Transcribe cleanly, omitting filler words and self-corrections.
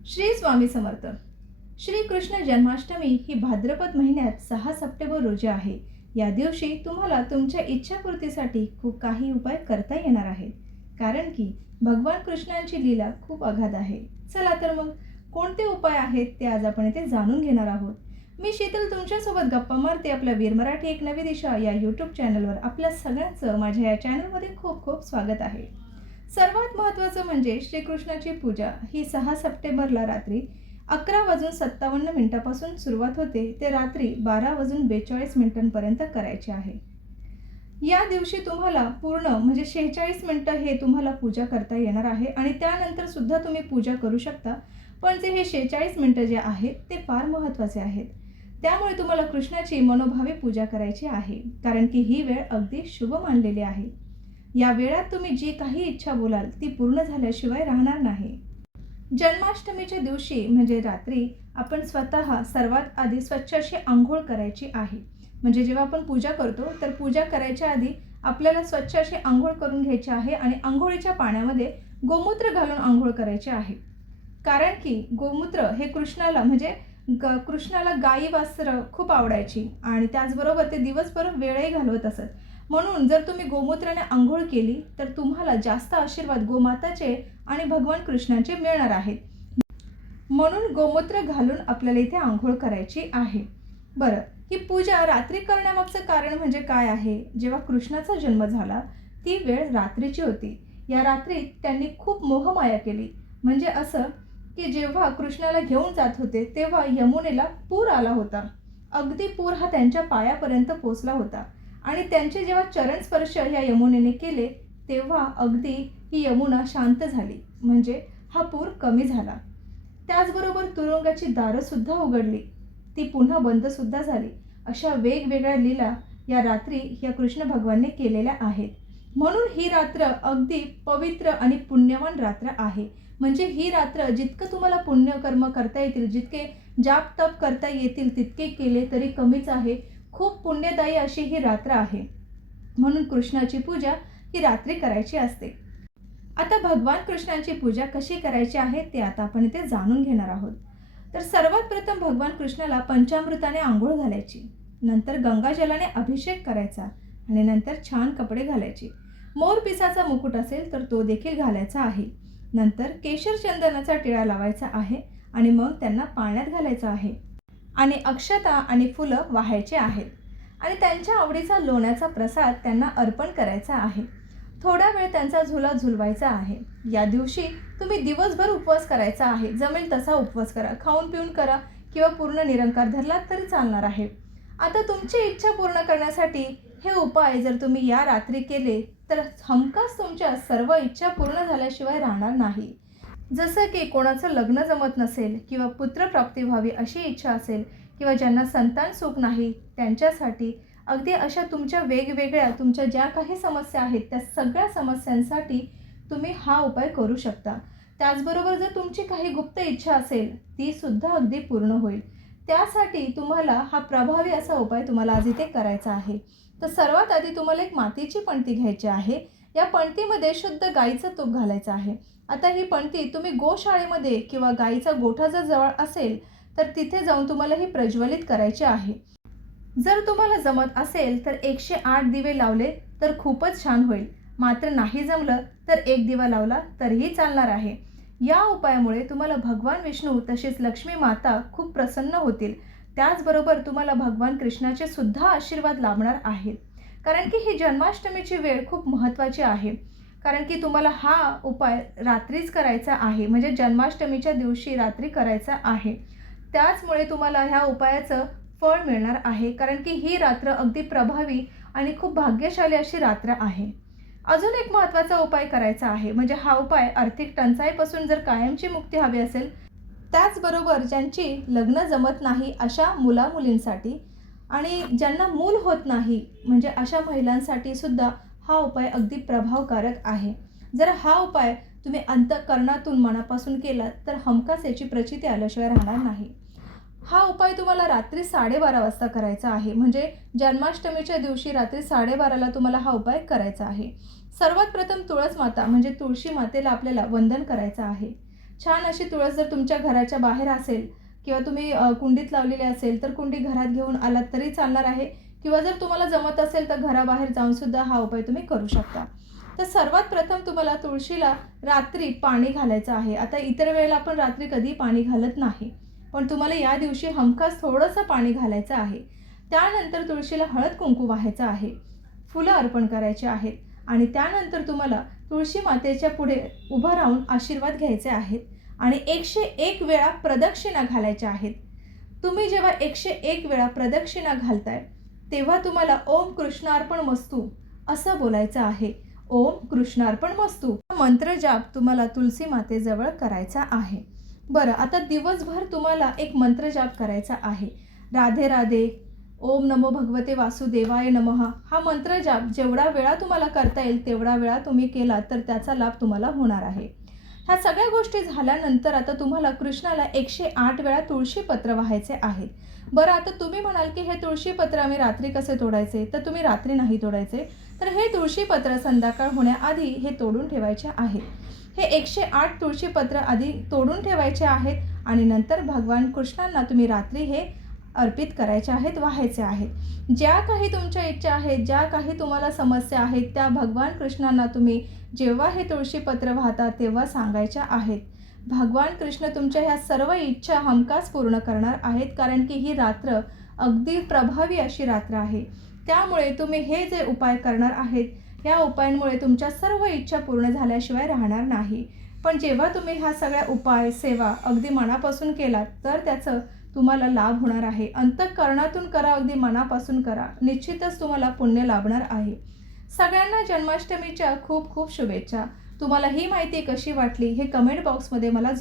श्री स्वामी समर्थ. श्री कृष्ण जन्माष्टमी ही भाद्रपद महिन्यात 6 सप्टेंबर रोजी आहे. या दिवशी तुम्हाला तुमच्या इच्छापूर्तीसाठी खूप काही उपाय करता येणार आहेत. कारण की भगवान कृष्णांची लीला खूप अगाध आहे. चला तर मग कोणते उपाय आहेत ते आज आपण इथे जाणून घेणार आहोत. मी शीतल तुमच्यासोबत गप्पा मारते आपल्या वीर मराठी एक नवी दिशा या यूट्यूब चॅनलवर. आपल्या सगळ्यांचं माझ्या या चॅनलमध्ये खूप खूप स्वागत आहे. सर्वात महत्त्वाचं म्हणजे श्रीकृष्णाची पूजा ही 6 सप्टेंबरला रात्री 11:57 सुरुवात होते ते रात्री 12:42 करायची आहे. या दिवशी तुम्हाला पूर्ण म्हणजे 46 मिनिटं हे तुम्हाला पूजा करता येणार आहे आणि त्यानंतर सुद्धा तुम्ही पूजा करू शकता. पण जे हे 46 मिनिटं जे आहेत ते फार महत्त्वाचे आहेत. त्यामुळे तुम्हाला कृष्णाची मनोभावे पूजा करायची आहे, कारण की ही वेळ अगदी शुभ मानलेली आहे. या वेळात तुम्ही जी काही इच्छा बोलाल ती पूर्ण झाल्याशिवाय राहणार नाही. जन्माष्टमीच्या दिवशी म्हणजे रात्री आपण स्वतः सर्वात आधी स्वच्छ अशी आंघोळ करायची आहे. म्हणजे जेव्हा आपण पूजा करतो तर पूजा करायच्या आधी आपल्याला स्वच्छ अशी आंघोळ करून घ्यायची आहे आणि आंघोळीच्या पाण्यामध्ये गोमूत्र घालून आंघोळ करायची आहे. कारण की गोमूत्र हे कृष्णाला म्हणजे कृष्णाला गाई वासरं खूप आवडायची आणि त्याचबरोबर ते दिवसभर वेळही घालवत असत. म्हणून जर तुम्ही गोमूत्राने आंघोळ केली तर तुम्हाला जास्त आशीर्वाद गोमाताचे आणि भगवान कृष्णांचे मिळणार आहेत. म्हणून गोमूत्र घालून आपल्याला इथे आंघोळ करायची आहे. बरं, ही पूजा रात्री करण्यामागचं कारण म्हणजे काय आहे? जेव्हा कृष्णाचा जन्म झाला ती वेळ रात्रीची होती. या रात्री त्यांनी खूप मोहमाया केली. म्हणजे असं की जेव्हा कृष्णाला घेऊन जात होते तेव्हा यमुनेला पूर आला होता. अगदी पूर हा त्यांच्या पायापर्यंत पोचला होता आणि त्यांचे जेव्हा चरण स्पर्श या यमुनेने केले तेव्हा अगदी ही यमुना शांत झाली, म्हणजे हा पूर कमी झाला. त्याचबरोबर तुरुंगाची दारंसुद्धा उघडली, ती पुन्हा बंदसुद्धा झाली. अशा वेगवेगळ्या लीला या रात्री या कृष्ण भगवानने केलेल्या आहेत. म्हणून ही रात्र अगदी पवित्र आणि पुण्यवान रात्र आहे. म्हणजे ही रात्र जितकं तुम्हाला पुण्यकर्म करता येतील, जितके जाप तप करता येतील तितके केले तरी कमीच आहे. खूप पुण्यदायी अशी ही रात्र आहे. म्हणून कृष्णाची पूजा ही रात्री करायची असते. आता भगवान कृष्णांची पूजा कशी करायची आहे ते आता आपण इथे जाणून घेणार आहोत. तर सर्वात प्रथम भगवान कृष्णाला पंचामृताने आंघोळ घालायची, नंतर गंगाजलाने अभिषेक करायचा आणि नंतर छान कपडे घालायचे. मोरपिसाचा मुकुट असेल तर तो देखील घालायचा आहे. नंतर केशर चंदनाचा टिळा लावायचा आहे आणि मग त्यांना पाण्यात घालायचं आहे आणि अक्षता आणि फुलं वाहायचे आहेत आणि त्यांच्या आवडीचा लोण्याचा प्रसाद त्यांना अर्पण करायचा आहे. थोडा वेळ त्यांचा झुला झुलवायचा आहे. या दिवशी तुम्ही दिवसभर उपवास करायचा आहे. जमेल तसा उपवास करा, खाऊन पिऊन करा किंवा पूर्ण निरंकार धरलात तरी चालणार आहे. आता तुमची इच्छा पूर्ण करण्यासाठी हे उपाय जर तुम्ही या रात्री केले तर हमखास तुमच्या सर्व इच्छा पूर्ण झाल्याशिवाय राहणार नाही. जसं की कोणाचं लग्न जमत नसेल किंवा पुत्रप्राप्ती व्हावी अशी इच्छा असेल किंवा ज्यांना संतान सुख नाही त्यांच्यासाठी अगदी अशा तुमच्या वेगवेगळ्या तुमच्या ज्या काही समस्या आहेत त्या सगळ्या समस्यांसाठी तुम्ही हा उपाय करू शकता. त्याचबरोबर जर तुमची काही गुप्त इच्छा असेल ती सुद्धा अगदी पूर्ण होईल. त्यासाठी तुम्हाला हा प्रभावी असा उपाय तुम्हाला आज इथे करायचा आहे. तर सर्वात आधी तुम्हाला एक मातीची पणती घ्यायची आहे. या पणतीमध्ये शुद्ध गाईचं तूप घालायचं आहे. आता ही पणती तुम्ही गोशाळेमध्ये किंवा गाईचा गोठा जर जवळ असेल तर तिथे जाऊन तुम्हाला ही प्रज्वलित करायची आहे. जर तुम्हाला जमत असेल तर 108 दिवे लावले तर खूपच छान होईल. मात्र नाही जमलं तर एक दिवा लावला तरीही चालणार आहे. या उपायामुळे तुम्हाला भगवान विष्णू तसेच लक्ष्मी माता खूप प्रसन्न होतील. त्याचबरोबर तुम्हाला भगवान कृष्णाचे सुद्धा आशीर्वाद लाभणार आहेत. कारण की ही जन्माष्टमीची वेळ खूप महत्त्वाची आहे. कारण की तुम्हाला हा उपाय रात्रीच करायचा आहे, म्हणजे जन्माष्टमीच्या दिवशी रात्री करायचा आहे. त्याचमुळे तुम्हाला ह्या उपायाचं फळ मिळणार आहे. कारण की ही रात्र अगदी प्रभावी आणि खूप भाग्यशाली अशी रात्र आहे. अजून एक महत्त्वाचा उपाय करायचा आहे. म्हणजे हा उपाय आर्थिक टंचाईपासून जर कायमची मुक्ती हवी असेल, त्याचबरोबर ज्यांची लग्न जमत नाही अशा मुलामुलींसाठी आणि ज्यांना मूल होत नाही म्हणजे अशा महिलांसाठी सुद्धा हा उपाय अगदी प्रभावकारक आहे. जर हा उपाय तुम्ही अंतःकरणातून मनापासून केला तर हमखास याची प्रचिती आल्याशिवाय राहणार नाही. हा उपाय तुम्हाला रात्री 12:30 वाजता करायचा आहे. म्हणजे जन्माष्टमीच्या दिवशी रात्री 12:30ला तुम्हाला हा उपाय करायचा आहे. सर्वात प्रथम तुळस माता म्हणजे तुळशी मातेला आपल्याला वंदन करायचं आहे. छान अशी तुळस जर तुमच्या घराच्या बाहेर असेल किंवा तुम्ही कुंडीत लावलेली असेल तर कुंडी घरात घेऊन आलात तरी चालणार आहे, किंवा जर तुम्हाला जमत असेल तर घराबाहेर जाऊनसुद्धा हा उपाय तुम्ही करू शकता. तर सर्वात प्रथम तुम्हाला तुळशीला रात्री पाणी घालायचं आहे. आता इतर वेळेला आपण रात्री कधी पाणी घालत नाही, पण तुम्हाला या दिवशी हमखास थोडंसं पाणी घालायचं आहे. त्यानंतर तुळशीला हळद कुंकू वाहायचं आहे, फुलं अर्पण करायची आहेत आणि त्यानंतर तुम्हाला तुळशी मातेच्या पुढे उभं राहून आशीर्वाद घ्यायचे आहेत आणि 101 वेळा प्रदक्षिणा घालायच्या आहेत. तुम्ही जेव्हा 101 वेळा प्रदक्षिणा घालताय तेव्हा तुम्हाला ओम कृष्णार्पणमस्तू असं बोलायचं आहे. ओम कृष्णार्पणमस्तू हा मंत्र जाप तुम्हाला तुलसी मातेजवळ करायचा आहे. बरं, आता दिवसभर तुम्हाला एक मंत्र जाप करायचा आहे. राधे राधे, ओम नमो भगवते वासुदेवाय नमः हा मंत्र जाप जेवढा वेळा तुम्हाला करता येईल तेवढा वेळा तुम्ही केला तर त्याचा लाभ तुम्हाला होणार आहे. ह्या सगळ्या गोष्टी झाल्यानंतर आता तुम्हाला कृष्णाला 108 वेळा तुळशीपत्र वाहायचे आहेत. बरं, आता तुम्ही म्हणाल की हे तुळशीपत्र आम्ही रात्री कसे तोडायचे? तर तुम्ही रात्री नाही तोडायचे, तर हे तुळशीपत्र संध्याकाळ होण्याआधी हे तोडून ठेवायचे आहेत. हे 108 तुळशीपत्र आधी तोडून ठेवायचे आहेत आणि नंतर भगवान कृष्णांना तुम्ही रात्री हे अर्पित करायचे आहेत, वाहायचे आहेत. ज्या काही तुमच्या इच्छा आहेत, ज्या काही तुम्हाला समस्या आहेत त्या भगवान कृष्णांना तुम्ही जेव्हा हे तुळशीपत्र वाहता तेव्हा सांगायच्या आहेत. भगवान कृष्ण तुमच्या ह्या सर्व इच्छा हमखास पूर्ण करणार आहेत, कारण की ही रात्र अगदी प्रभावी अशी रात्र आहे. त्यामुळे तुम्ही हे जे उपाय करणार आहेत या उपायांमुळे तुमच्या सर्व इच्छा पूर्ण झाल्याशिवाय राहणार नाही. पण जेव्हा तुम्ही ह्या सगळ्या उपाय सेवा अगदी मनापासून केलात तर त्याचं तुम्हाला लाभ होणार आहे. अंतःकरणातून करा, अगदी मनापासून करा, निश्चितच तुम्हाला पुण्य लाभणार आहे. सगळ्यांना जन्माष्टमीच्या खूप खूप शुभेच्छा. तुम्हाला ही माहिती कशी वाटली हे कमेंट बॉक्समध्ये मला